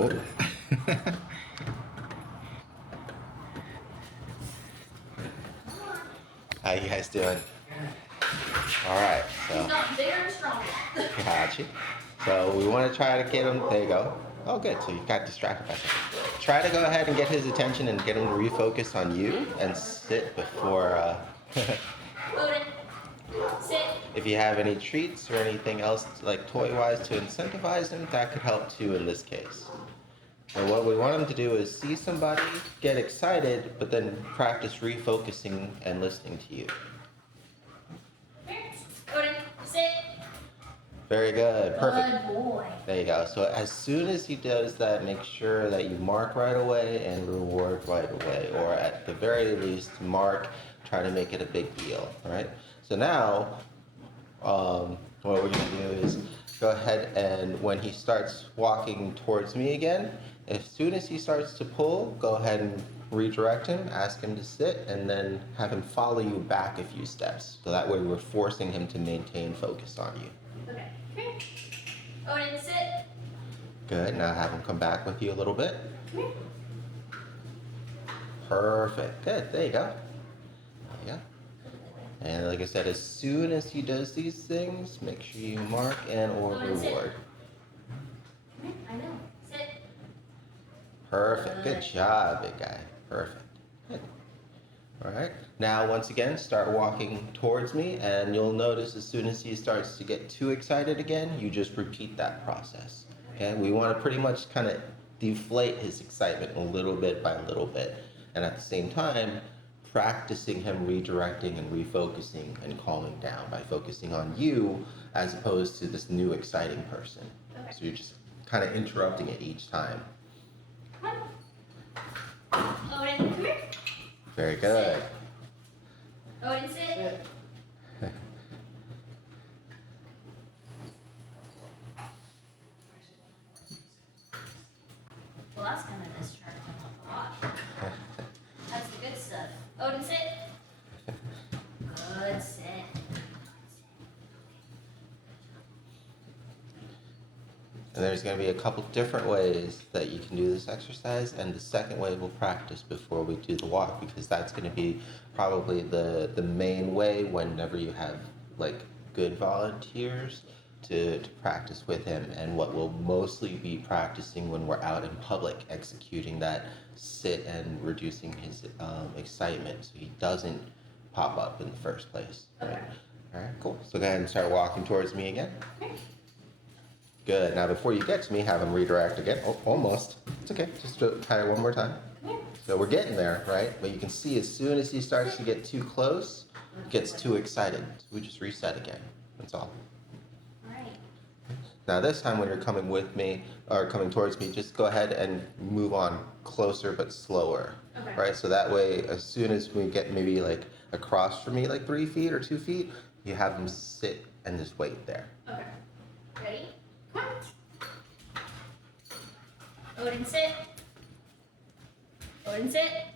Oh. How you guys doing? All right, He's so not bigger and stronger. got you. So we want to try to get him. There you go. Oh, good. So you got distracted by something. Try to go ahead and get his attention and get him to refocus on you and sit before. Odin, sit. If you have any treats or anything else like toy-wise to incentivize him, that could help too in this case. And what we want him to do is see somebody, get excited, but then practice refocusing and listening to you. Odin, sit. Very good. Perfect. Good boy. There you go. So as soon as he does that, make sure that you mark right away and reward right away. Or at the very least, mark, try to make it a big deal. All right? So now, what we're going to do is go ahead and when he starts walking towards me again, as soon as he starts to pull, go ahead and redirect him, ask him to sit, and then have him follow you back a few steps. So that way we're forcing him to maintain focus on you. Okay. Odin, sit. Good. Now have him come back with you a little bit. Perfect. Good. There you go. There you go. And like I said, as soon as he does these things, make sure you mark and or reward. I know. Sit. Perfect. Good job, big guy. Perfect. Good. All right. Now, once again, start walking towards me, and you'll notice as soon as he starts to get too excited again, you just repeat that process. Okay. We want to pretty much kind of deflate his excitement a little bit by little bit, and at the same time, practicing him redirecting and refocusing and calming down by focusing on you as opposed to this new exciting person. Okay. So you're just kind of interrupting it each time. Come on. Odin, come here. Very good. Sit. Odin, sit. Well, that's kind of distracting a lot. That's the good stuff. Odin, sit. Good sit. And there's going to be a couple different ways that you can do this exercise, and the second way we'll practice before we do the walk, because that's going to be probably the main way whenever you have like good volunteers to practice with him, and what we'll mostly be practicing when we're out in public, executing that sit and reducing his excitement so he doesn't pop up in the first place. Right? Okay. All right, cool. So go ahead and start walking towards me again. Good. Now, before you get to me, have him redirect again. Oh, almost. It's okay. Just try it one more time. So we're getting there, right? But you can see as soon as he starts to get too close, he gets too excited. So we just reset again. That's all. Alright. Now, this time when you're coming with me or coming towards me, just go ahead and move on closer but slower. Okay. Right? So that way, as soon as we get maybe like across from me, like 3 feet or 2 feet, you have him sit and just wait there. Okay. Ready? Come on. Odin, sit. Odin, sit.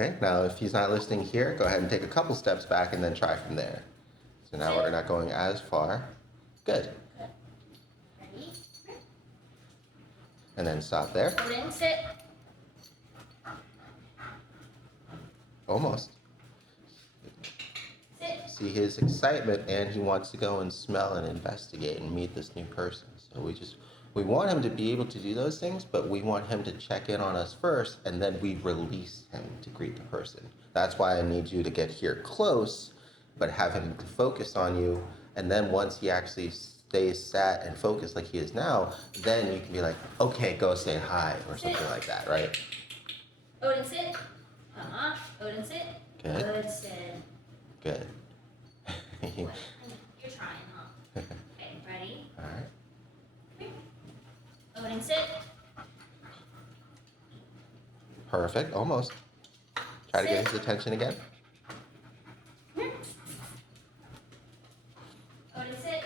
Okay, now if he's not listening here, go ahead and take a couple steps back and then try from there. So now we're not going as far. Good. Good. Ready? And then stop there. Odin, sit. Almost. Sit. See his excitement, and he wants to go and smell and investigate and meet this new person. So we want him to be able to do those things, but we want him to check in on us first, and then we release him to greet the person. That's why I need you to get here close, but have him to focus on you, and then once he actually stays sat and focused like he is now, then you can be like, okay, go say hi, or something like that, right? Odin, sit. Odin, sit. Good. Good sit. Good. You're trying, huh? Okay, ready? All right. Odin, sit. Perfect. Almost. Try to get his attention again. Odin, sit.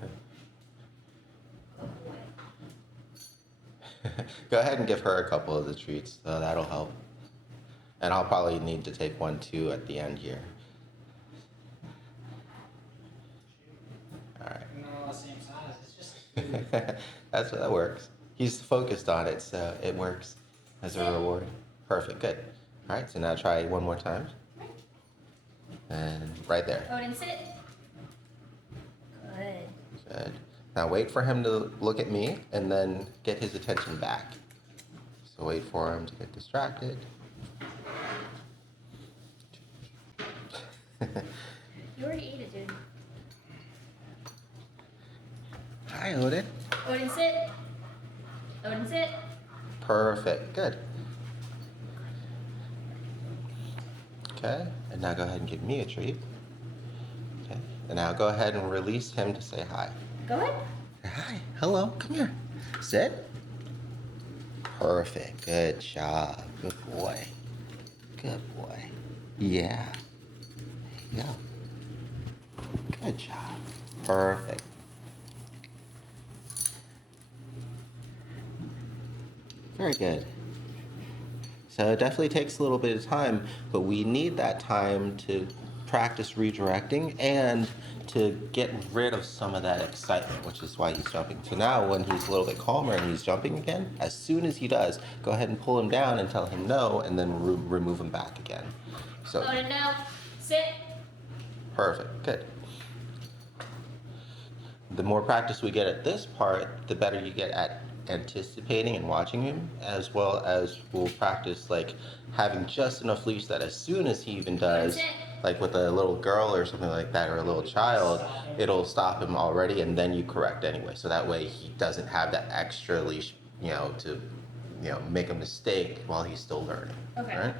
Good boy. Go ahead and give her a couple of the treats. That'll help. And I'll probably need to take one too at the end here. All right. They're all the same size. It's just food. That works. He's focused on it, so it works as a reward. Perfect, good. All right, so now try one more time. And right there. Odin, sit. Good. Good. Now wait for him to look at me and then get his attention back. So wait for him to get distracted. You already ate it, dude. Hi, Odin. Odin, sit. Odin, sit. Perfect, good. Okay, and now go ahead and give me a treat. Okay, and now go ahead and release him to say hi. Go ahead. Hi, hello, come here. Sit. Perfect, good job. Good boy. Good boy. Yeah. There you go. Good job. Perfect. Very good. So it definitely takes a little bit of time, but we need that time to practice redirecting and to get rid of some of that excitement, which is why he's jumping. So now when he's a little bit calmer and he's jumping again, as soon as he does, go ahead and pull him down and tell him no, and then remove him back again. So Odin, no. Sit. perfect, good. The more practice we get at this part, the better you get at anticipating and watching him, as well as we'll practice like having just enough leash that as soon as he even does, like with a little girl or something like that, or a little child, it'll stop him already, and then you correct anyway. So that way he doesn't have that extra leash, to, make a mistake while he's still learning. Okay. Right?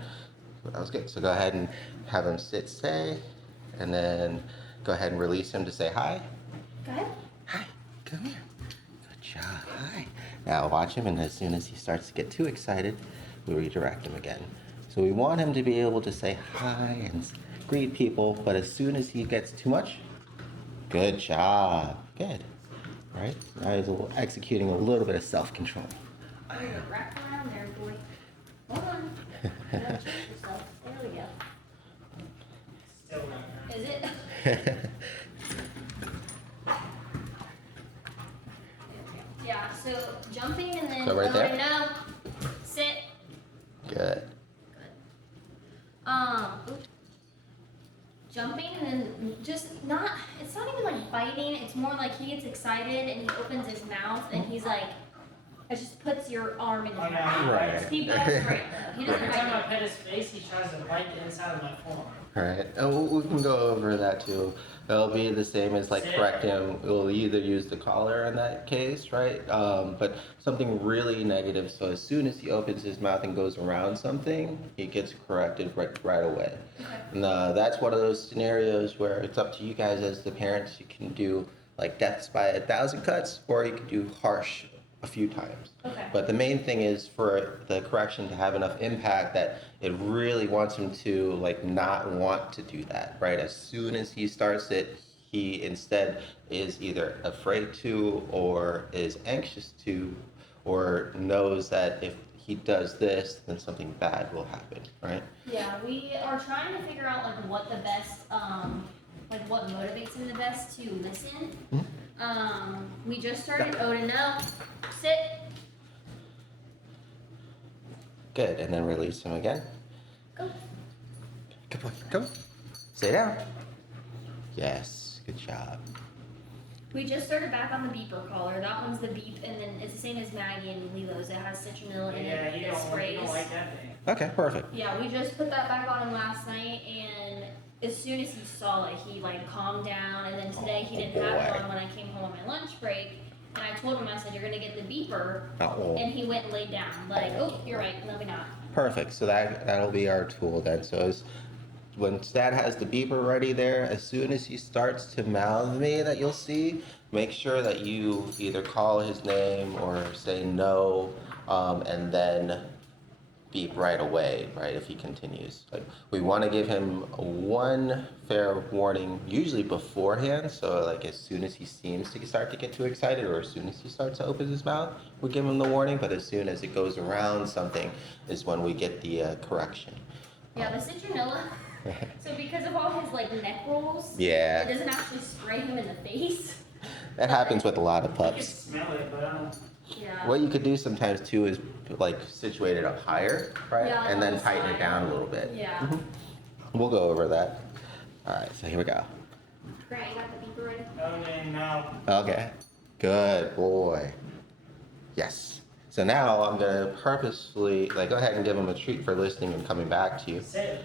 So that was good. So go ahead and have him sit, stay, and then go ahead and release him to say hi. Go ahead. Hi, come here. Good job. Hi. Now watch him, and as soon as he starts to get too excited, we redirect him again. So we want him to be able to say hi and greet people, but as soon as he gets too much, good job. Good. Right? Now he's executing a little bit of self-control. Oh, you're wrapped around there, boy. Hold on. You gotta check yourself. There we go. Still not. Is it? Yeah, so jumping and then So right there? Odin, no. Sit. Good. Oops. Jumping and then just not, it's not even like biting, it's more like he gets excited and he opens his mouth and he's like, it just puts your arm in his mouth. Right. Just keep going straight though. He doesn't Every time I bite. pet his face, he tries to bite the inside of my forearm. Alright, and we can go over that too. It'll be the same as like correct him. We'll either use the collar in that case, right? But something really negative. So as soon as he opens his mouth and goes around something, he gets corrected right away. Okay. And that's one of those scenarios where it's up to you guys as the parents. You can do like deaths by 1,000 cuts, or you can do harsh a few times. Okay. But the main thing is for the correction to have enough impact that it really wants him to like not want to do that, right? As soon as he starts it, he instead is either afraid to, or is anxious to, or knows that if he does this, then something bad will happen, right? Yeah, we are trying to figure out like what the best, like what motivates him the best to listen. We just started Odin, no. Sit. Good, and then release him again. Go. Good boy, come. Stay down. Yes, good job. We just started back on the beeper collar. That one's the beep, and then it's the same as Maggie and Lilo's. It has citronella in Yeah, it. you It don't sprays. like that thing. Okay, perfect. Yeah, we just put that back on him last night, and as soon as he saw it, he like calmed down. And then today he didn't have it boy. on when I came home on my lunch break. And I told him, I said, "You're gonna get the beeper," Uh-oh. and he went and laid down. Like, oh, you're right, maybe not. Perfect. So that'll be our tool then. So when Dad has the beeper ready there, as soon as he starts to mouth me, that you'll see, make sure that you either call his name or say no, and then beep right away, right? If he continues, like we want to give him one fair warning, usually beforehand. So like as soon as he seems to start to get too excited, or as soon as he starts to open his mouth, we give him the warning. But as soon as it goes around something, is when we get the correction. Yeah, the citronella. So because of all his like neck rolls, Yeah. it doesn't actually spray him in the face. That happens with a lot of I can pups. smell it, but I don't. Yeah. What you could do sometimes too is like situate it up higher, right? Yeah, And then on the tighten it side. down a little bit. Yeah. Mhm. We'll go over that. All right, so here we go. Grant, you got the beeper ready? Odin, now. Okay. Good boy. Yes. So now I'm gonna purposefully like go ahead and give him a treat for listening and coming back to you. Sit.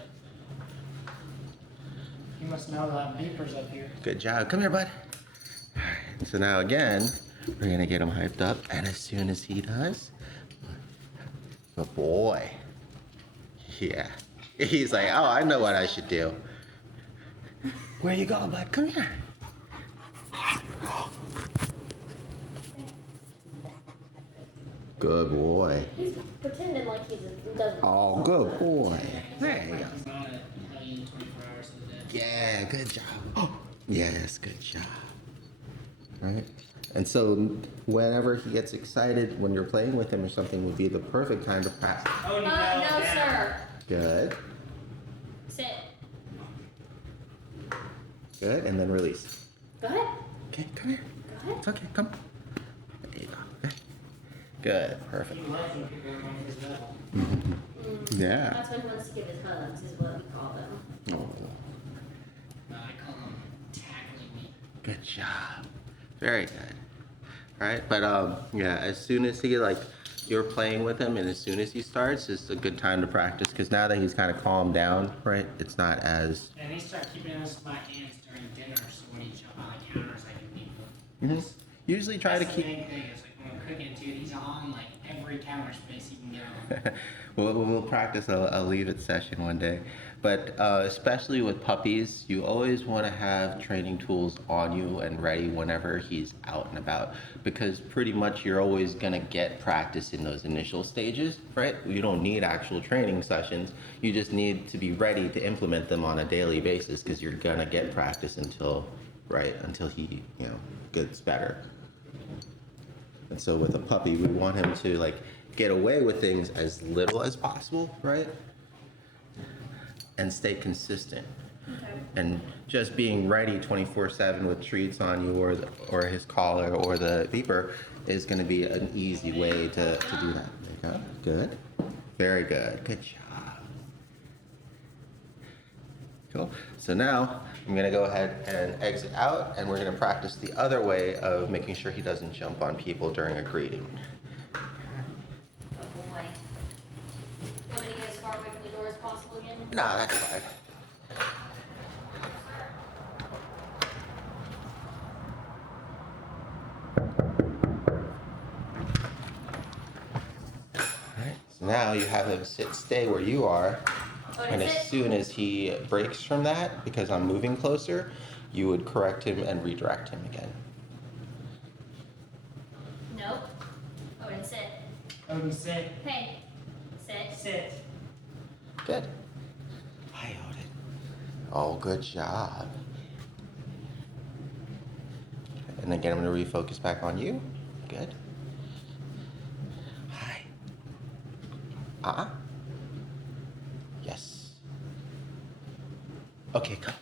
You must know that beeper's up here. Good job. Come here, bud. All right. So now again, we're gonna get him hyped up, and as soon as he does, good boy. Yeah. He's like, oh, I know what I should do. Where you going, bud? Come here. Good boy. He's pretending like he doesn't. Oh, good boy. There you go. It's not at 24 hours of the day. Yeah, good job. Oh, yes, good job. Right? And so whenever he gets excited when you're playing with him or something would be the perfect time to practice. Odin, No, down. sir. Good. Sit. Good. And then release. Go ahead. Okay, come here. Go ahead. It's okay. Come. There you go. Okay. Good. Perfect. He loves when people are on his level. Yeah. That's when he wants to give his hugs, is what we call them. Oh, I call him tackling me. good job. Very good. Right? But yeah, as soon as he like you're playing with him and as soon as he starts, it's a good time to practice because now that he's kind of calmed down, right? It's not as And he started keeping us to my hands during dinner, so when he jump on the counters, I can beat him. usually try to That's keep the main thing. It's like when we're cooking too, he's on like every counter space he can get on. we'll practice a leave it session one day. But especially with puppies, you always want to have training tools on you and ready whenever he's out and about because pretty much you're always going to get practice in those initial stages, right? You don't need actual training sessions. You just need to be ready to implement them on a daily basis because you're going to get practice until he, gets better. And so with a puppy, we want him to like get away with things as little as possible, right? And stay consistent. Okay. And just being ready 24/7 with treats on you or his collar or the beeper is going to be an easy way to do that. There you go. Good. Very good. Good job. Cool. So now I'm going to go ahead and exit out and we're going to practice the other way of making sure he doesn't jump on people during a greeting. Oh boy. You want me to get as far away from the door as possible again? No, that's fine. Alright, so now you have him stay where you are, Oh, and that's as it? soon as he breaks from that, because I'm moving closer, you would correct him and redirect him again. Nope. Odin, sit. Odin, sit. Hey. Sit. Sit. Good. Hi, Odin. Oh, good job. And again, I'm going to refocus back on you. Good. Hi. Yes. Okay, come.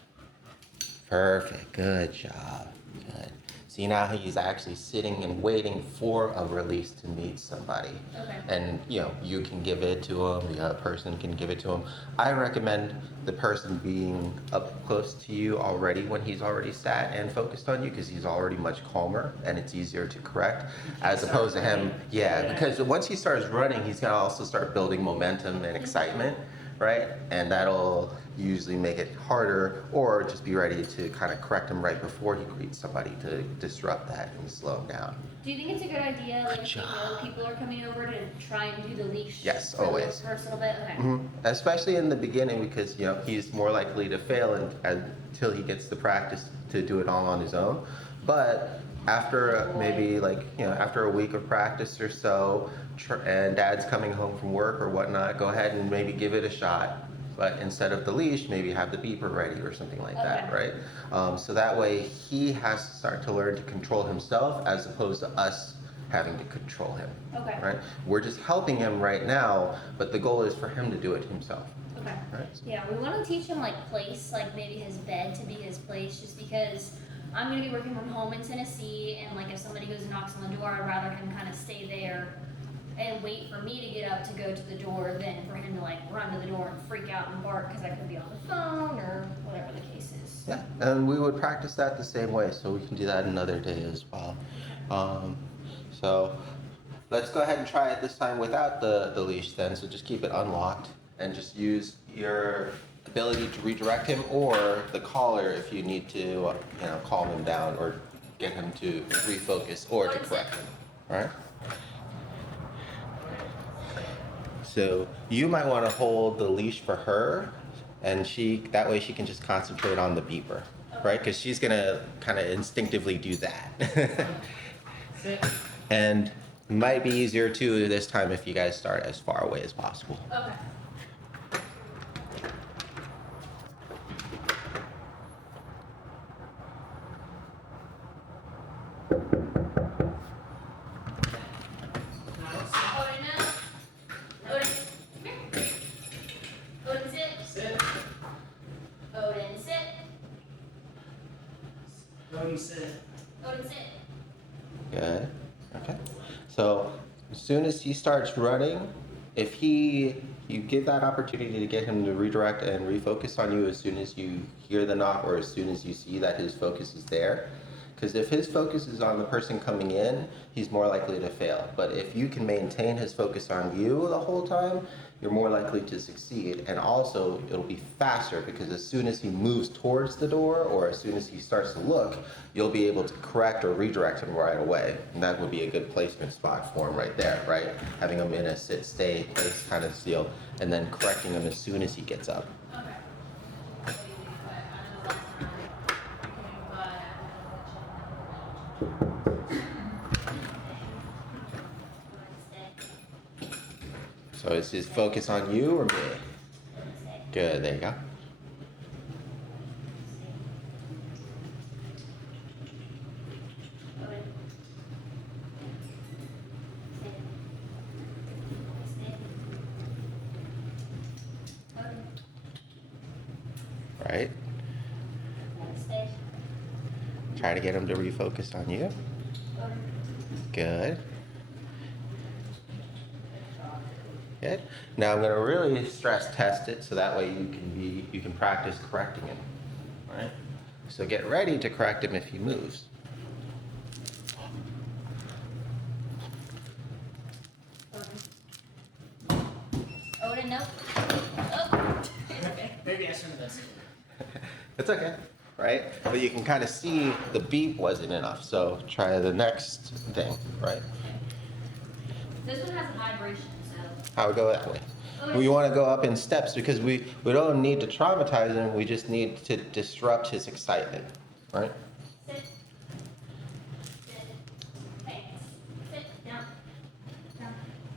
Perfect. Good job. Good. See, now he's actually sitting and waiting for a release to meet somebody. Okay. And, you can give it to him, the other person can give it to him. I recommend the person being up close to you already when he's already sat and focused on you because he's already much calmer and it's easier to correct as opposed to him. Yeah, because once he starts running, he's going to also start building momentum and excitement, right? And that'll usually make it harder or just be ready to kind of correct him right before he greets somebody to disrupt that and slow him down. Do you think it's a good idea, like, if you know job. people are coming over to try and do the leash? Yes, for the always. first little bit? Okay. Especially in the beginning because he's more likely to fail until he gets the practice to do it all on his own. But after maybe after a week of practice or so, and dad's coming home from work or whatnot, go ahead and maybe give it a shot. But instead of the leash, maybe have the beeper ready or something like that, Okay. right? So that way he has to start to learn to control himself as opposed to us having to control him. Okay. Right? We're just helping him right now, but the goal is for him to do it himself. Okay. Right? Yeah, we want to teach him like place, like maybe his bed to be his place, just because I'm gonna be working from home in Tennessee, and like if somebody goes and knocks on the door, I'd rather him kind of stay there and wait for me to get up to go to the door than for him to like run to the door and freak out and bark because I could be on the phone or whatever the case is. Yeah, and we would practice that the same way, so we can do that another day as well. So let's go ahead and try it this time without the leash then, so just keep it unlocked and just use your ability to redirect him or the collar if you need to, calm him down or get him to refocus or to correct him, all right? So you might want to hold the leash for her, and that way she can just concentrate on the beeper, right? Because she's gonna kind of instinctively do that. Sit. And it might be easier too this time if you guys start as far away as possible. Okay. Odin, no. Odin, come here. Odin, sit. Sit. Odin, sit. Odin, sit. Odin, sit. Good. Okay. So as soon as he starts running, if you give that opportunity to get him to redirect and refocus on you as soon as you hear the knock or as soon as you see that his focus is there. Because if his focus is on the person coming in, he's more likely to fail. But if you can maintain his focus on you the whole time, you're more likely to succeed. And also, it'll be faster because as soon as he moves towards the door or as soon as he starts to look, you'll be able to correct or redirect him right away. And that would be a good placement spot for him right there, right? Having him in a sit, stay, place kind of deal, and then correcting him as soon as he gets up. Okay. So is his focus on you or me? Good, there you go. Right? Try to get him to refocus on you. Good. Good. Now I'm going to really stress test it so that way you can practice correcting him. All right? So get ready to correct him if he moves. Odin, no. Oh. Maybe I shouldn't have done it. It's okay, right? But you can kind of see the beep wasn't enough. So try the next thing, right? This one has a vibration, so. I would go that way. We want to go up in steps because we don't need to traumatize him. We just need to disrupt his excitement, right? Sit. Sit. Okay. Sit. Down. Down.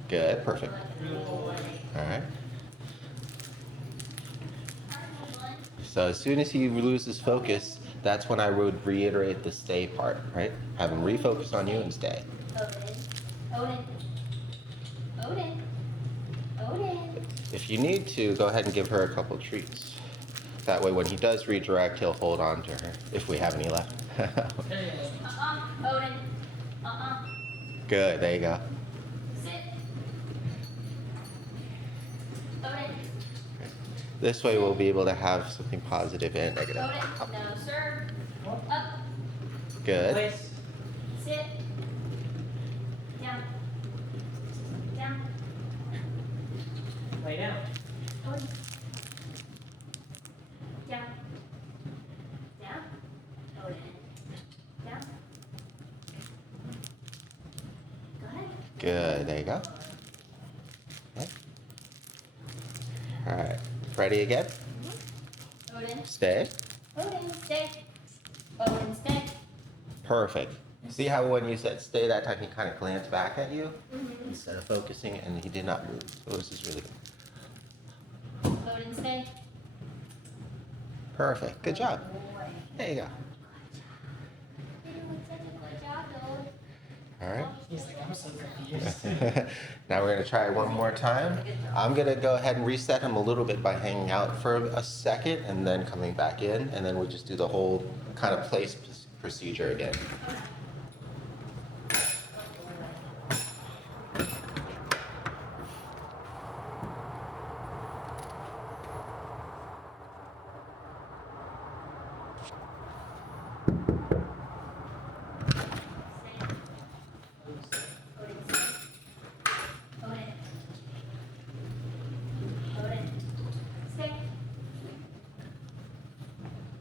Good, perfect. All right. So as soon as he loses focus, that's when I would reiterate the stay part, right? Have him refocus on you and stay. Odin. Odin. Odin. Odin. If you need to, go ahead and give her a couple treats. That way when he does redirect, he'll hold on to her, if we have any left. Odin. Good, there you go. Sit. Odin. This way we'll be able to have something positive and negative. Odin. Up. No, sir. Up. Good. Place. Sit. Down. Down. Lay down. Odin. Down. Down. Odin. Down. Go ahead. Good, there you go. Okay. All right, ready again? Odin. Stay. Odin, stay. Odin, stay. Perfect. See how when you said stay that time, he kind of glanced back at you Mm-hmm. instead of focusing, and he did not move. So this is really good. Odin, stay. Perfect. Good job. Boy. There you go. You're doing such a good job, Odin. All right. He's like, I'm so confused. Now we're going to try it one more time. I'm going to go ahead and reset him a little bit by hanging out for a second and then coming back in, and then we'll just do the whole kind of procedure again.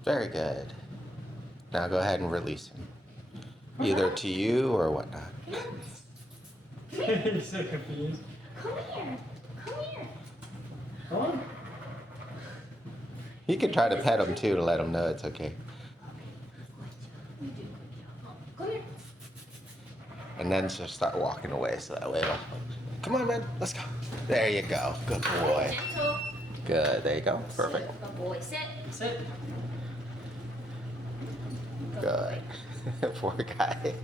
Very good. Now go ahead and release him. Either to you or whatnot. You're so confused. Come here. Come here. Come on. You can try to pet him too to let him know it's okay. Come here. And then just start walking away so that way it'll. Come on, man. Let's go. There you go. Good boy. Gentle. Good. There you go. Perfect. Good boy. Sit. Sit. Good. Poor guy.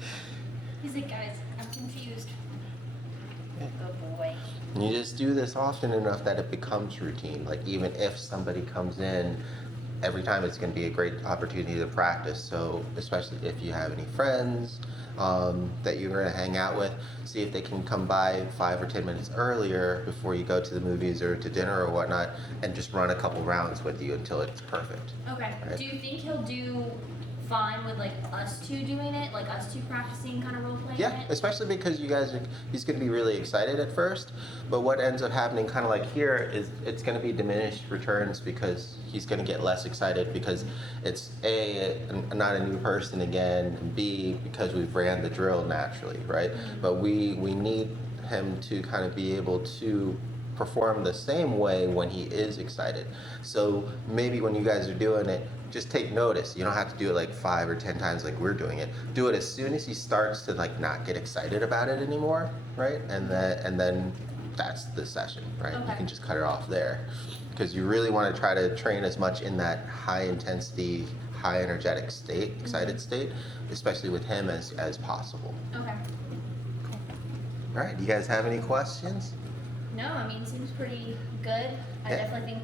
He's like, guys, I'm confused. Good boy. And you just do this often enough that it becomes routine. Like even if somebody comes in, every time it's going to be a great opportunity to practice. So especially if you have any friends that you're going to hang out with, see if they can come by 5 or 10 minutes earlier before you go to the movies or to dinner or whatnot, and just run a couple rounds with you until it's perfect. Okay. Right. Do you think he'll do fine with like us two doing it, like us two practicing kind of role playing Yeah, it? especially because you guys are, he's going to be really excited at first, but what ends up happening kind of like here is it's going to be diminished returns because he's going to get less excited because it's not a new person again, and B, because we've ran the drill naturally, right? But we need him to kind of be able to perform the same way when he is excited. So maybe when you guys are doing it, just take notice. You don't have to do it like 5 or 10 times like we're doing it. Do it as soon as he starts to like not get excited about it anymore, right? And then that's the session, right? You Okay. can just cut it off there. Because you really want to try to train as much in that high intensity, high energetic state, excited state, especially with him as possible. Okay. All right, do you guys have any questions? No, I mean, seems pretty good. I Yeah. definitely think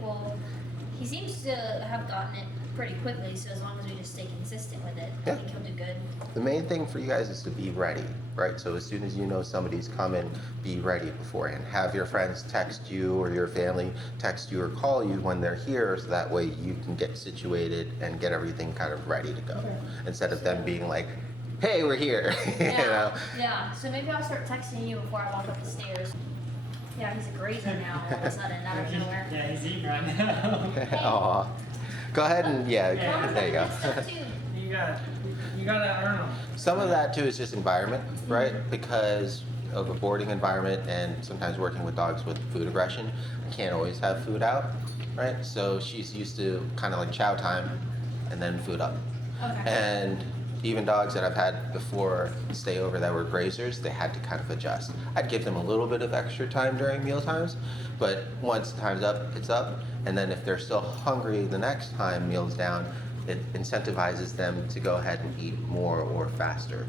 he seems to have gotten it pretty quickly, so as long as we just stay consistent with it, Yeah. I think he'll do good. The main thing for you guys is to be ready, right? So as soon as you know somebody's coming, be ready beforehand. Have your friends text you or your family text you or call you when they're here, so that way you can get situated and get everything kind of ready to go. Okay. Instead of them being like, hey, we're here. Yeah, You know? yeah. So maybe I'll start texting you before I walk up the stairs. Yeah, he's a grazer now all of a sudden, out of nowhere. Yeah, he's eating right now. Aw. Go ahead and, yeah, Come on, there you go. stuff too. You gotta earn them. Some of that too is just environment, right? Because of a boarding environment and sometimes working with dogs with food aggression, I can't always have food out, right? So she's used to kind of like chow time and then food up. Okay. And even dogs that I've had before stay over that were grazers, they had to kind of adjust. I'd give them a little bit of extra time during meal times, but once time's up, it's up. And then if they're still hungry the next time meal's down, it incentivizes them to go ahead and eat more or faster.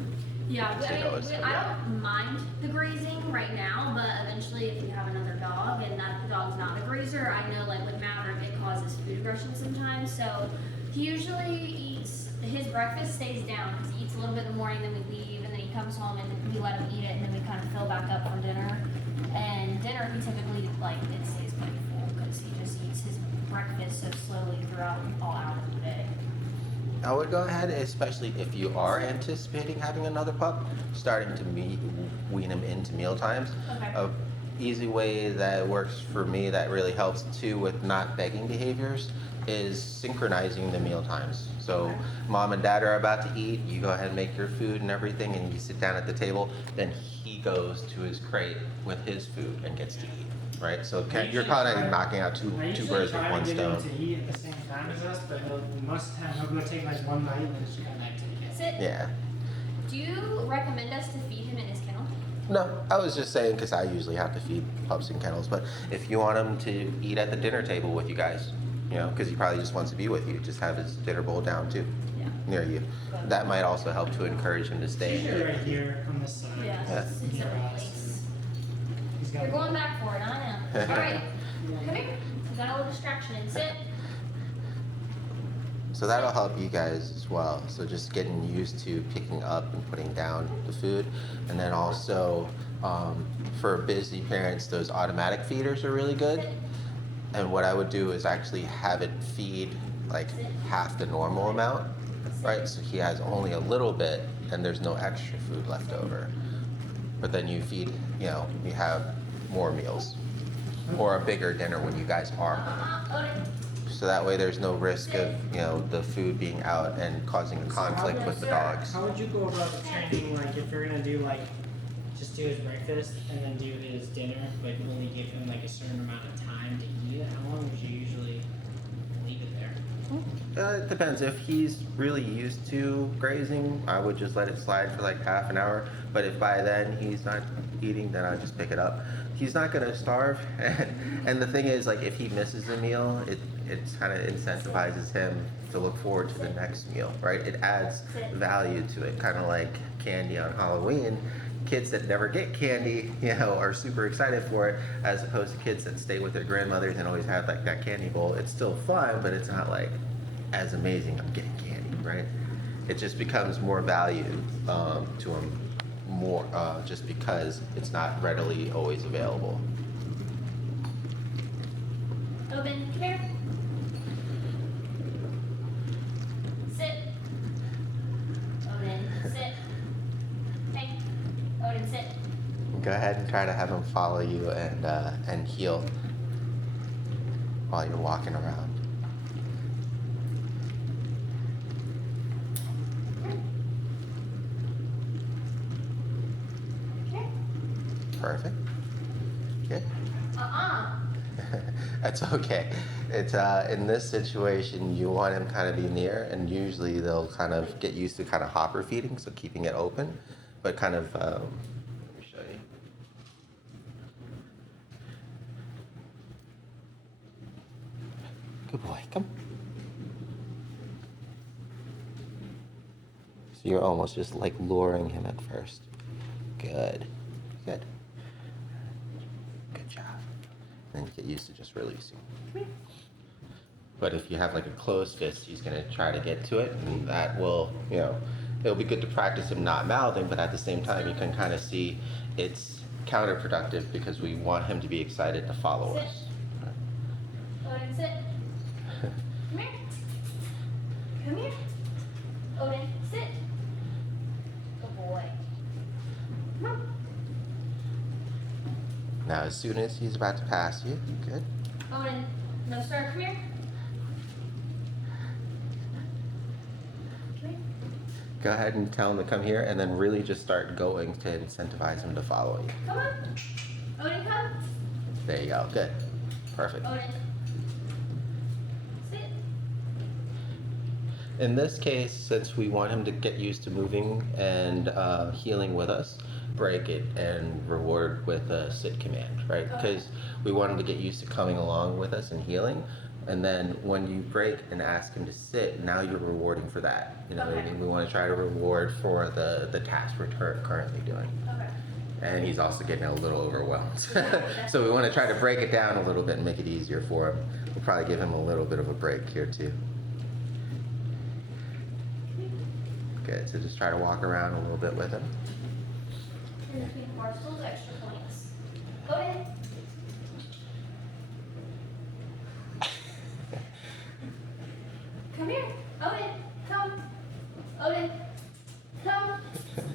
Yeah, So those, I yeah. don't mind the grazing right now, but eventually if you have another dog and that dog's not a grazer, I know like with Maverick it causes food aggression sometimes. So he usually eats, his breakfast stays down because he eats a little bit in the morning, then we leave, and then he comes home and we let him eat it, and then we kind of fill back up for dinner. And dinner he typically like it stays pretty full because he just eats his breakfast so slowly throughout all hours of the day. I would go ahead, especially if you are anticipating having another pup, starting to wean him into meal times. Okay. A easy way that works for me that really helps too with not begging behaviors is synchronizing the meal times. So Okay. mom and dad are about to eat, you go ahead and make your food and everything, and you sit down at the table, then he goes to his crate with his food and gets to eat, right? So you're kind of knocking out two birds with one stone. To eat at the same time as us, but he'll go take like one night and then just come back to the kennel. Sit. Yeah. Do you recommend us to feed him in his kennel? No, I was just saying because I usually have to feed pups in kennels, but if you want him to eat at the dinner table with you guys, you know, because he probably just wants to be with you, just have his dinner bowl down too, Yeah. near you. That might also help to encourage him to stay. Usually right here on this side. Yeah, Yeah. it's a different place. He's got You're going back for it, I know. All right, Yeah. come here. You got a little distraction. Sit. So that'll help you guys as well. So just getting used to picking up and putting down the food. And then also, for busy parents, those automatic feeders are really good. And what I would do is actually have it feed like half the normal amount, right? So he has only a little bit and there's no extra food left over. But then you feed, you have more meals or a bigger dinner when you guys are home. So that way there's no risk of, the food being out and causing a conflict with the dogs. How would you go about the training, like if you're gonna do like, just do his breakfast and then do his dinner, but only give him like a certain amount of time to eat it? How long would you usually leave it there? It depends. If he's really used to grazing, I would just let it slide for like half an hour. But if by then he's not eating, then I just pick it up. He's not gonna starve, and the thing is, like, if he misses a meal, it kind of incentivizes him to look forward to the next meal, right? It adds value to it, kind of like candy on Halloween. Kids that never get candy, are super excited for it, as opposed to kids that stay with their grandmothers and always have like that candy bowl. It's still fun, but it's not like as amazing. I'm getting candy, right? It just becomes more value to them, more just because it's not readily always available. Odin, come here. Sit. Odin, sit. Hey, Odin, sit. Go ahead and try to have him follow you and heel while you're walking around. Here. Perfect. Good. That's okay. It's in this situation, you want him kind of be near, and usually they'll kind of get used to kind of hopper feeding, so keeping it open, but kind of. Let me show you. Good boy. Come. So you're almost just like luring him at first. Good. Good. Good job. Then you get used to just releasing. But if you have like a closed fist, he's gonna try to get to it, and that will, it'll be good to practice him not mouthing, but at the same time, you can kind of see it's counterproductive because we want him to be excited to follow us. Odin, sit. Come here. Come here. Odin, sit. Good boy. Come on. Now, as soon as he's about to pass you, good. Odin, no sir, come here. Come here. Go ahead and tell him to come here, and then really just start going to incentivize him to follow you. Come on. Odin, come. There you go. Good. Perfect. Odin. Sit. In this case, since we want him to get used to moving and healing with us, break it and reward with a sit command, right? Because we want him to get used to coming along with us and healing. And then when you break and ask him to sit, now you're rewarding for that. You know what I mean? We want to try to reward for the task we're currently doing. Okay. And he's also getting a little overwhelmed. So we want to try to break it down a little bit and make it easier for him. We'll probably give him a little bit of a break here too. Good, so just try to walk around a little bit with him. In between parcels, extra points. Odin. Come here. Odin, come. Odin, come. Come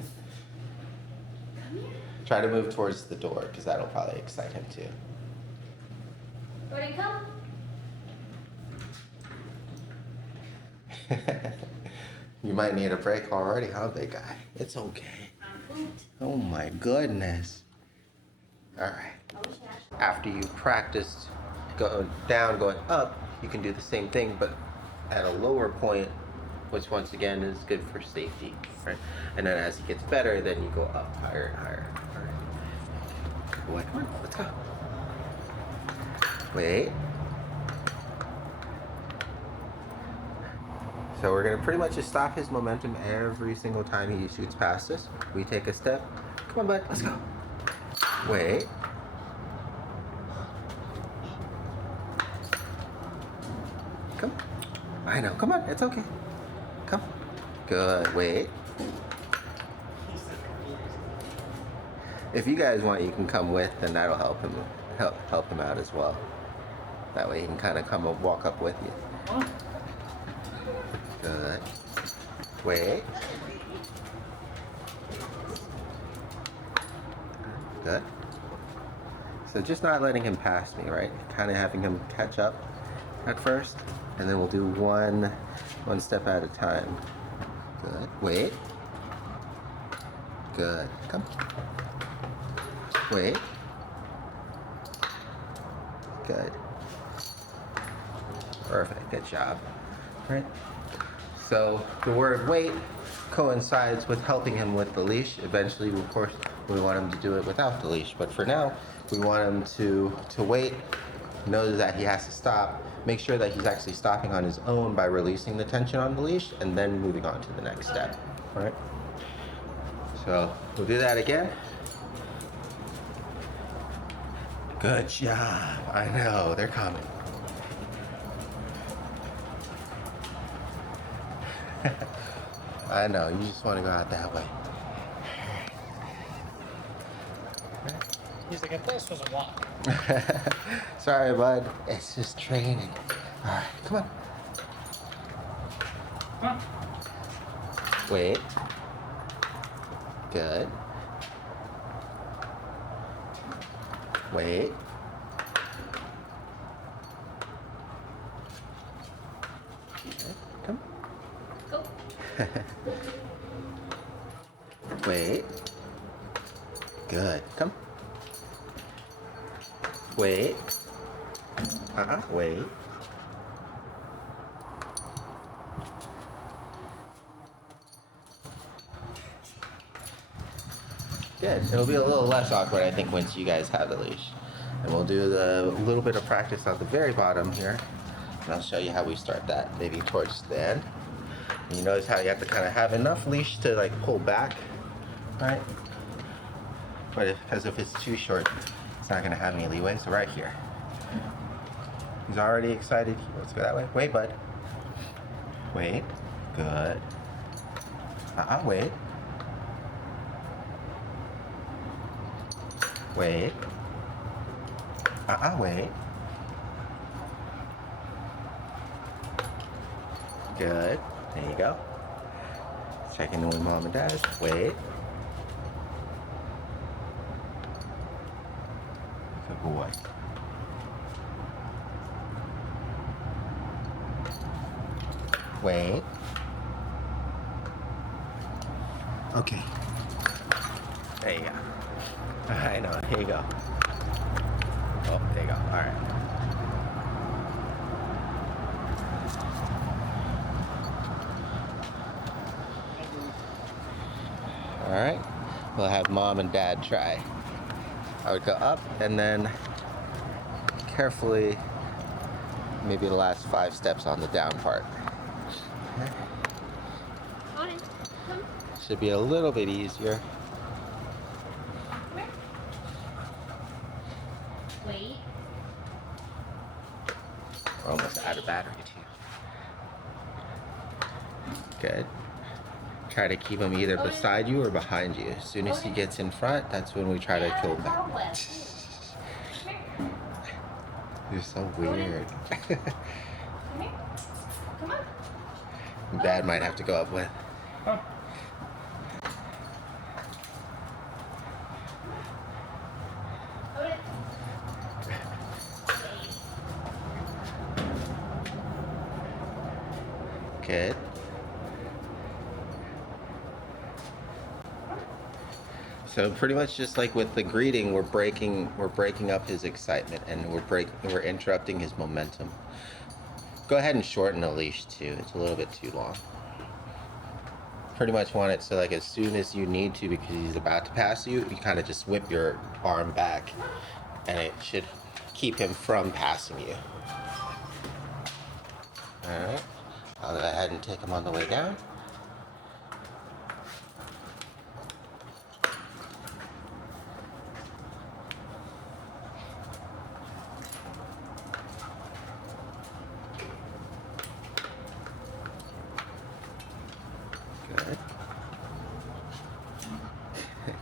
here. Try to move towards the door, because that'll probably excite him too. Odin, come. You might need a break already, huh, big guy? It's okay. I'm pooped. Oh my goodness. All right. I wish Ashley. After you practiced going down, going up, you can do the same thing, but at a lower point, which once again is good for safety, right? And then as it gets better, then you go up higher and higher. All right. Good boy, come on, let's go. Wait. So we're gonna pretty much just stop his momentum every single time he shoots past us. We take a step. Come on, bud, let's go. Wait. Come. I know. Come on, it's okay. Come. Good. Wait. If you guys want, you can come with, and that'll help him out as well. That way he can kind of come and walk up with you. Good. Wait. Good. So just not letting him pass me, right? Kind of having him catch up at first, and then we'll do one step at a time. Good. Wait. Good. Come. Wait. Good. Perfect. Good job. Right. So the word wait coincides with helping him with the leash. Eventually, of course, we want him to do it without the leash. But for now, we want him to wait, know that he has to stop, make sure that he's actually stopping on his own by releasing the tension on the leash, and then moving on to the next step. All right? So we'll do that again. Good job. I know, they're coming. I know, you just want to go out that way. He's like, if this was a walk. Sorry, bud. It's just training. All right, come on. Huh? Wait. Good. Wait. Okay, come. Go. Wait. Good. Come. Wait. Wait. Good. It'll be a little less awkward, I think, once you guys have the leash. And we'll do the little bit of practice at the very bottom here. And I'll show you how we start that, maybe towards the end. And you notice how you have to kind of have enough leash to like pull back, right? But because if it's too short, it's not going to have any leeway. So right here. He's already excited. Let's go that way. Wait, bud. Wait. Good. Wait. Wait. Wait. Good. There you go. Checking in with mom and dad. Wait. Good boy. Wait. Okay. There you go. I know. Here you go. Oh, there you go. All right. All right. We'll have mom and dad try. I would go up and then carefully, maybe the last 5 steps on the down part. Odin, come. Should be a little bit easier. Come here. Wait. We're almost out of battery too. Good. Try to keep him either beside you or behind you. As soon as he gets in front, that's when we try to kill him back. You're so weird. Come here. Come on. Dad might have to go up with. Huh? Odin. Good. So pretty much just like with the greeting, we're breaking up his excitement, and we're interrupting his momentum. Go ahead and shorten the leash too. It's a little bit too long. Pretty much want it so like as soon as you need to, because he's about to pass you, you kind of just whip your arm back, and it should keep him from passing you. All right. I'll go ahead and take him on the way down.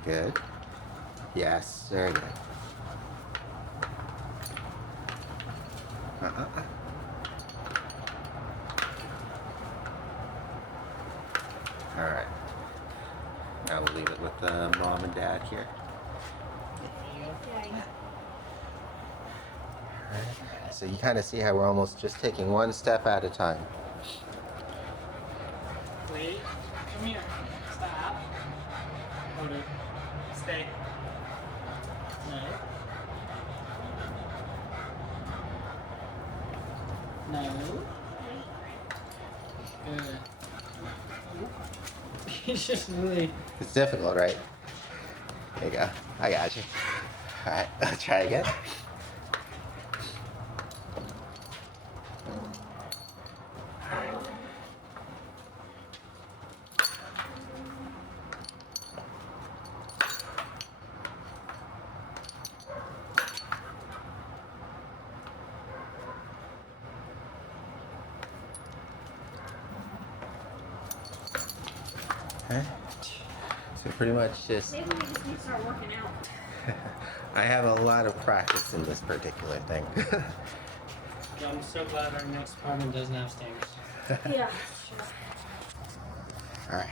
Good. Yes, very good. Uh-uh. All right. Now we'll leave it with mom and dad here. Yeah. Alright. So you kind of see how we're almost just taking one step at a time. Wait. Come here. Stop. Hold it. Stay. No. No. Good. He's just really. It's difficult, right? There you go. I got you. All right, let's try again. Okay. So pretty much just, Maybe we just need to start working out. I have a lot of practice in this particular thing. Yeah, I'm so glad our next apartment doesn't have stairs. Yeah, sure.